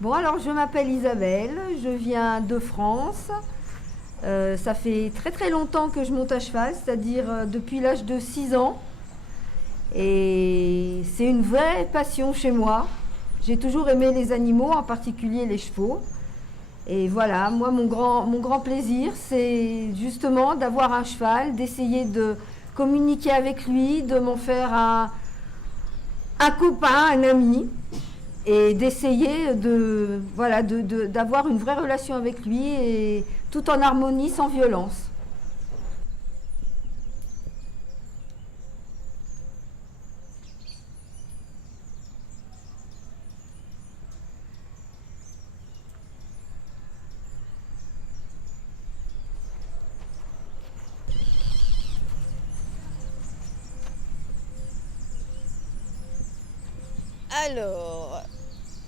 Bon, alors je m'appelle Isabelle, je viens de France. Ça fait très très longtemps que je monte à cheval, c'est-à-dire depuis l'âge de 6 ans. Et c'est une vraie passion chez moi. J'ai toujours aimé les animaux, en particulier les chevaux. Et voilà, moi mon grand plaisir, c'est justement d'avoir un cheval, d'essayer de communiquer avec lui, de m'en faire un copain, un ami. Et d'essayer d'avoir une vraie relation avec lui, et tout en harmonie, sans violence. Alors,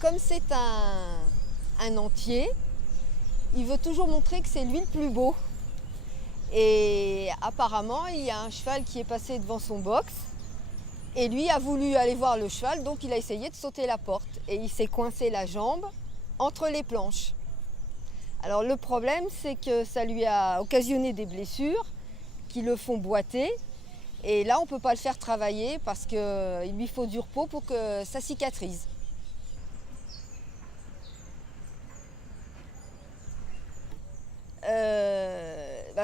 comme c'est un entier, il veut toujours montrer que c'est lui le plus beau. Et apparemment, il y a un cheval qui est passé devant son box. Et lui a voulu aller voir le cheval, donc il a essayé de sauter la porte. Et il s'est coincé la jambe entre les planches. Alors le problème, c'est que ça lui a occasionné des blessures qui le font boiter. Et là, on ne peut pas le faire travailler parce qu'il lui faut du repos pour que ça cicatrise.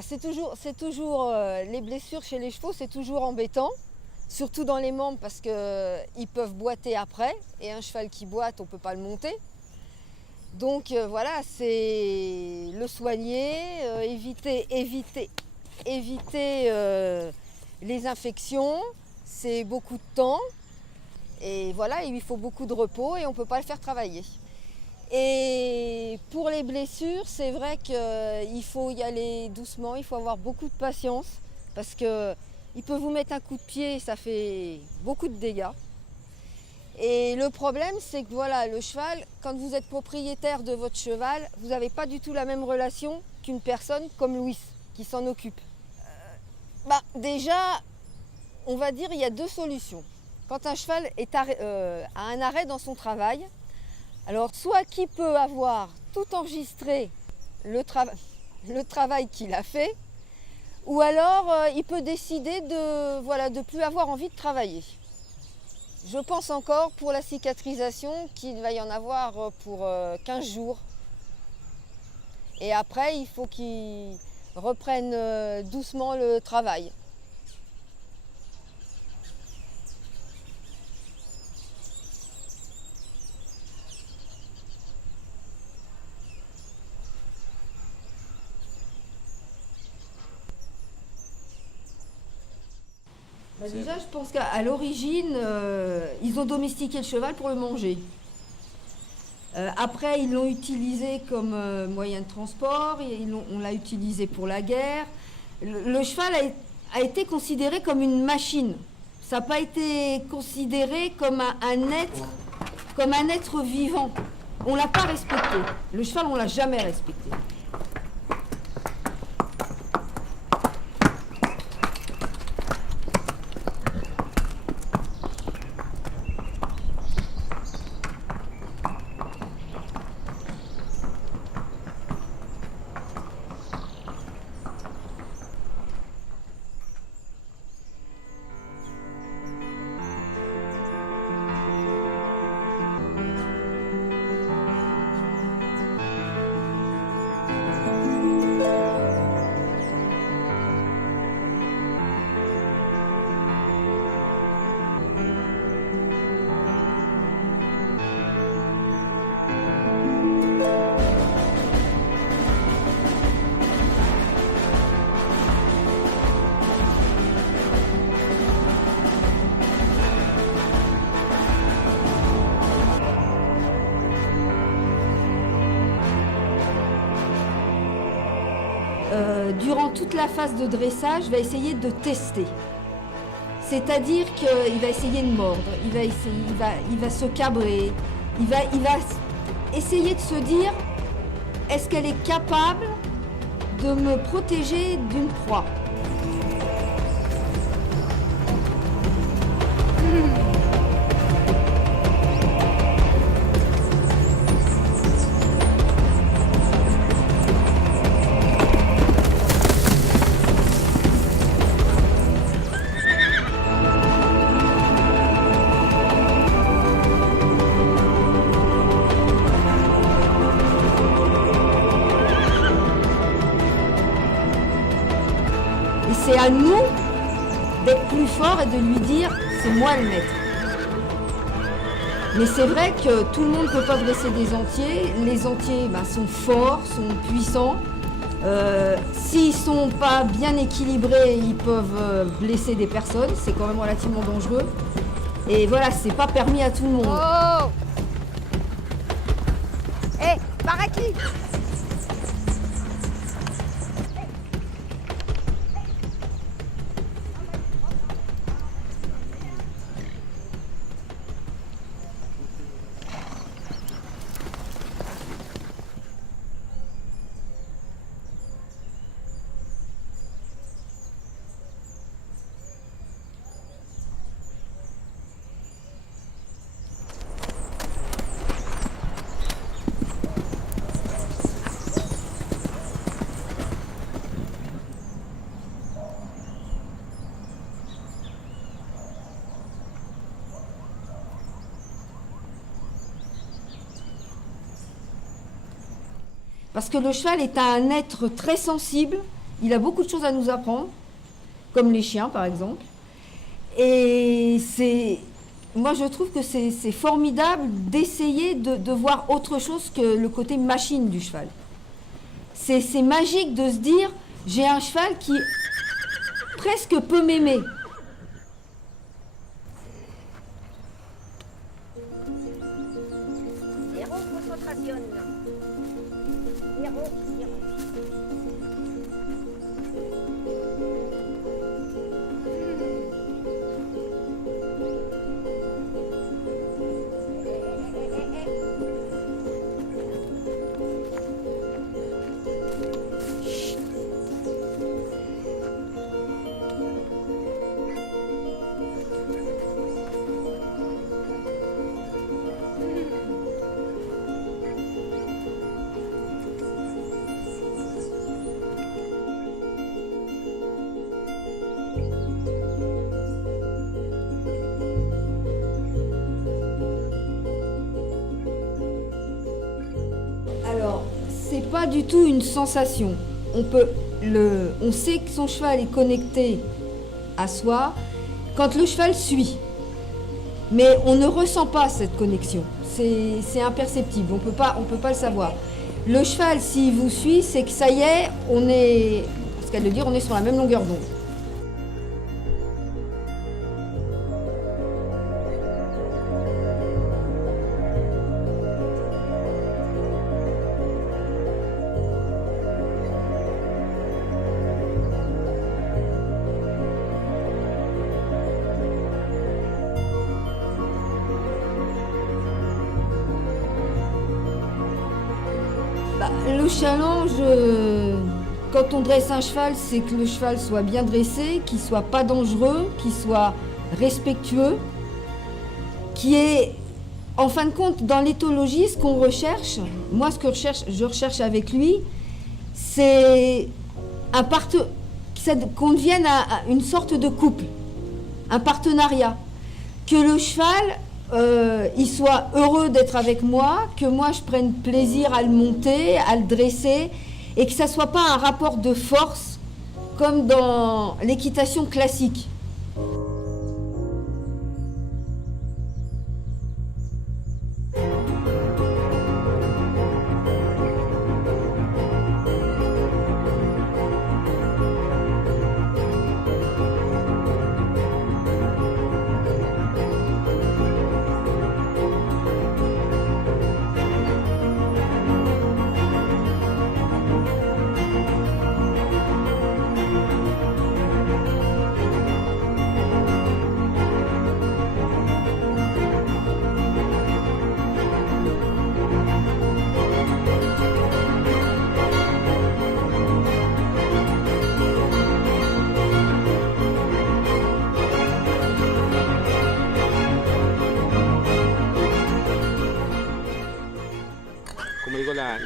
C'est toujours les blessures chez les chevaux, c'est toujours embêtant, surtout dans les membres parce qu'ils peuvent boiter après. Et un cheval qui boite, on ne peut pas le monter. Donc voilà, c'est le soigner, éviter les infections, c'est beaucoup de temps. Et voilà, il lui faut beaucoup de repos et on ne peut pas le faire travailler. Et pour les blessures, c'est vrai qu'il faut y aller doucement, il faut avoir beaucoup de patience parce qu'il peut vous mettre un coup de pied et ça fait beaucoup de dégâts. Et le problème, c'est que voilà, le cheval, quand vous êtes propriétaire de votre cheval, vous n'avez pas du tout la même relation qu'une personne comme Louis qui s'en occupe. Déjà, on va dire il y a 2 solutions. Quand un cheval a un arrêt dans son travail, alors soit qu'il peut avoir tout enregistré le travail qu'il a fait, ou alors il peut décider de plus avoir envie de travailler. Je pense encore pour la cicatrisation qu'il va y en avoir pour 15 jours. Et après, il faut qu'il reprenne doucement le travail. Déjà, je pense qu'à l'origine, ils ont domestiqué le cheval pour le manger. Après, ils l'ont utilisé comme moyen de transport, on l'a utilisé pour la guerre. Le cheval a été considéré comme une machine. Ça n'a pas été considéré comme un être vivant. On ne l'a pas respecté. Le cheval, on ne l'a jamais respecté. Durant toute la phase de dressage, je vais essayer de tester. C'est-à-dire qu'il va essayer de mordre, il va se cabrer, il va essayer de se dire, est-ce qu'elle est capable de me protéger d'une proie? Et c'est à nous d'être plus forts et de lui dire « c'est moi le maître ». Mais c'est vrai que tout le monde ne peut pas dresser des entiers. Les entiers sont forts, sont puissants. S'ils ne sont pas bien équilibrés, ils peuvent blesser des personnes. C'est quand même relativement dangereux. Et voilà, c'est pas permis à tout le monde. Oh! Hé, Baraki! Parce que le cheval est un être très sensible, il a beaucoup de choses à nous apprendre, comme les chiens par exemple. Et moi je trouve que c'est formidable d'essayer de voir autre chose que le côté machine du cheval. C'est magique de se dire, j'ai un cheval qui presque peut m'aimer. Alors, c'est pas du tout une sensation. On sait que son cheval est connecté à soi quand le cheval suit. Mais on ne ressent pas cette connexion. C'est imperceptible, on peut pas le savoir. Le cheval, s'il vous suit, c'est que ça y est, on est sur la même longueur d'onde. Le challenge, quand on dresse un cheval, c'est que le cheval soit bien dressé, qu'il soit pas dangereux, qu'il soit respectueux, qui est, en fin de compte, dans l'éthologie, ce qu'on recherche, moi ce que je recherche avec lui, c'est qu'on devienne une sorte de couple, un partenariat, que le cheval il soit heureux d'être avec moi, que moi je prenne plaisir à le monter, à le dresser, et que ça ne soit pas un rapport de force comme dans l'équitation classique.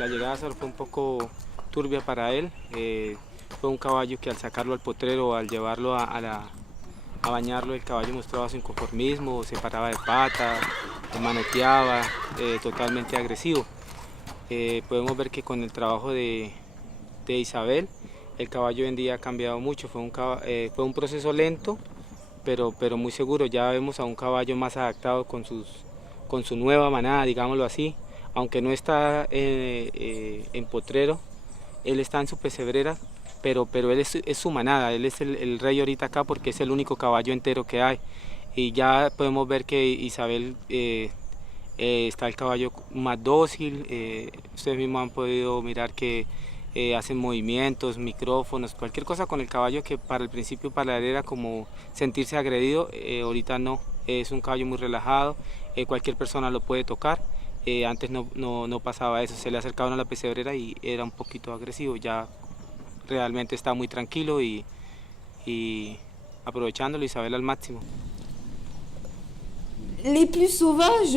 la llegada solo fue un poco turbia para él. Fue un caballo que al sacarlo al potrero, al llevarlo a bañarlo, el caballo mostraba su inconformismo, se paraba de pata, manoteaba, totalmente agresivo. Podemos ver que con el trabajo de Isabel, el caballo hoy en día ha cambiado mucho. Fue un proceso lento, pero muy seguro. Ya vemos a un caballo más adaptado con su nueva manada, digámoslo así. Aunque no está en potrero, él está en su pesebrera, pero él es su manada, él es el rey ahorita acá porque es el único caballo entero que hay. Y ya podemos ver que Isabel está el caballo más dócil. Ustedes mismos han podido mirar que hacen movimientos, micrófonos, cualquier cosa con el caballo que para el principio para él era como sentirse agredido, ahorita no, es un caballo muy relajado, cualquier persona lo puede tocar. Antes no pasaba eso, se le acercaban a la pesebrera y era un poquito agresivo. Ya realmente está muy tranquilo y aprovechándolo Isabel al máximo. Les plus sauvages,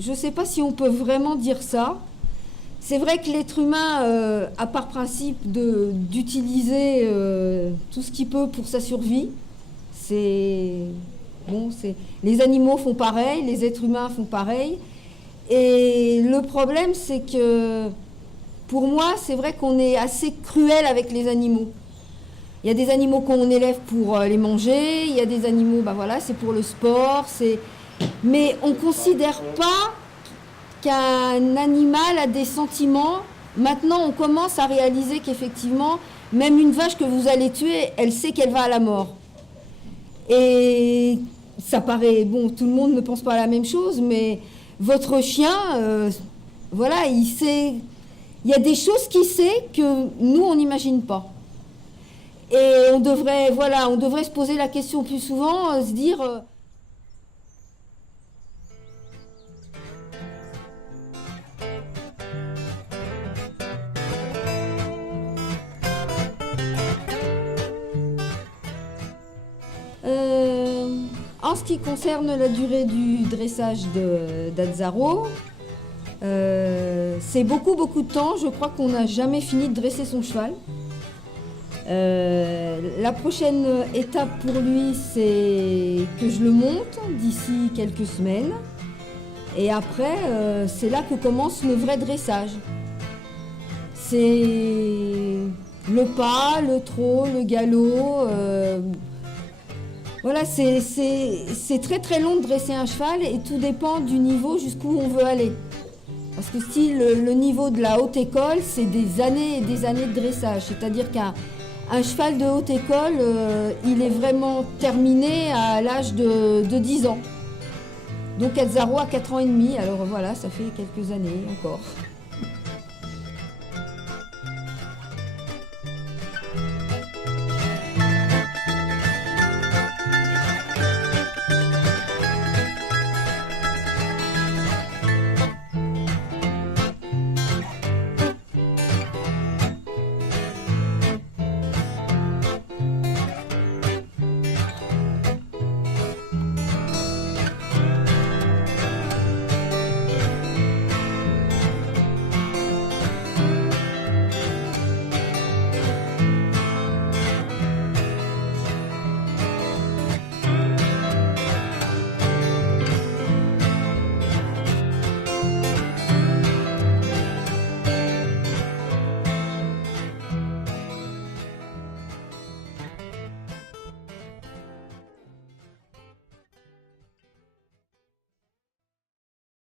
je ne sais pas si on peut vraiment dire ça. C'est vrai que l'être humain a par principe d'utiliser tout ce qu'il peut pour sa survie. Les animaux font pareil, les êtres humains font pareil. Et le problème, c'est que pour moi, c'est vrai qu'on est assez cruel avec les animaux. Il y a des animaux qu'on élève pour les manger, il y a des animaux, c'est pour le sport. Mais on ne considère pas qu'un animal a des sentiments. Maintenant, on commence à réaliser qu'effectivement, même une vache que vous allez tuer, elle sait qu'elle va à la mort. Et ça paraît, tout le monde ne pense pas à la même chose, mais votre chien, il sait, il y a des choses qu'il sait que nous, on n'imagine pas. Et on devrait se poser la question plus souvent, se dire... En ce qui concerne la durée du dressage d'Azzaro, c'est beaucoup de temps. Je crois qu'on n'a jamais fini de dresser son cheval. La prochaine étape pour lui, c'est que je le monte d'ici quelques semaines. Et après, c'est là que commence le vrai dressage. C'est le pas, le trot, le galop. C'est très long de dresser un cheval et tout dépend du niveau jusqu'où on veut aller. Parce que si le niveau de la haute école, c'est des années et des années de dressage. C'est-à-dire qu'un cheval de haute école, il est vraiment terminé à l'âge de 10 ans. Donc Azzaro a 4 ans et demi, alors ça fait quelques années encore.